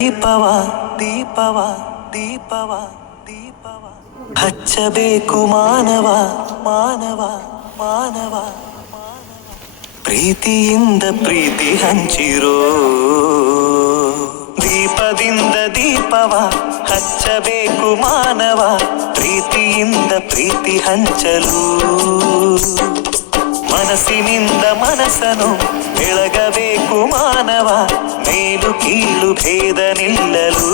ದೀಪವ ದೀಪವ ದೀಪವ ದೀಪವ ಹಚ್ಚಬೇಕು ಮಾನವ ಮಾನವ ಮಾನವ ಪ್ರೀತಿಯಿಂದ ಪ್ರೀತಿ ಹಂಚಿರೋ ದೀಪದಿಂದ ದೀಪವ ಹಚ್ಚಬೇಕು ಮಾನವ ಪ್ರೀತಿಯಿಂದ ಪ್ರೀತಿ ಹಂಚಲು ಮನಸ್ಸಿನಿಂದ ಮನಸ್ಸನ್ನು ಬೆಳಗಬೇಕು ಮಾನವ ಮೇಲು ಕೀಳು ಭೇದ ನಿಲ್ಲಲು